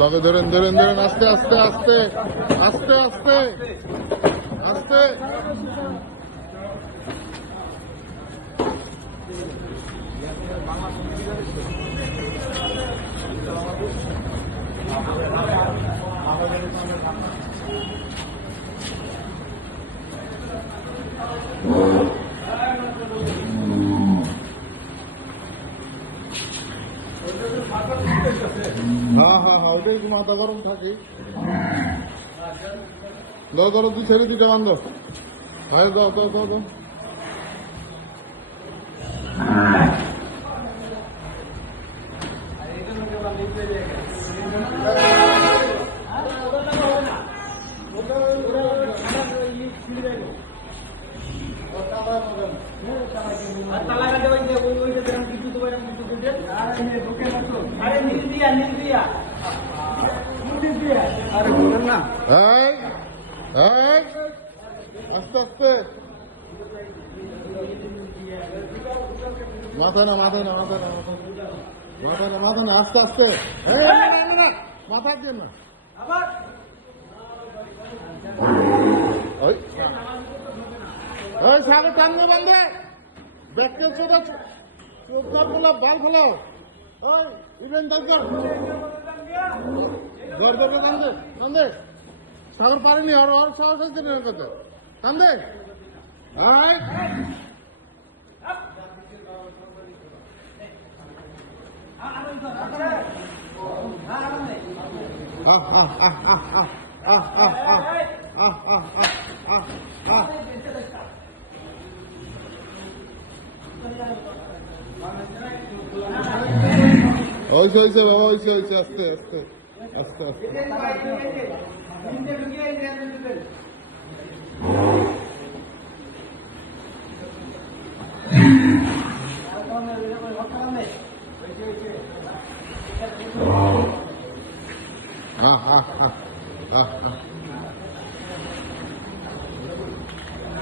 লগে ধরেন ধরেন ধরেন আস্তে আস্তে আস্তে আস্তে আস্তে আস্তে হ্যাঁ হ্যাঁ হ্যাঁ ওইটাই মাথা গরম থাকে দাও ধরো তুই ছেড়ে দিতে বান্ধ হ্যাঁ দাও দাও দাও দাও আস্তে আস্তে মাথা না মাথা না মাথা না মাথা না মাথা না আস্তে আস্তে মাথা দিয়ে না ওই সাগর টানবে বান্ধে ব্যাগকে চোখটা খোলা বাল খোলাও ওই ইভেন্ট দরকার ঘর দরকার কান্দে কান্দে সাগর পারেনি আর আর সাহস হচ্ছে না কথা কান্দে হয়েছে হয়েছে বাবা হয়েছে হয়েছে আস্তে আস্তে আস্তে আস্তে হ্যাঁ হ্যাঁ হ্যাঁ হ্যাঁ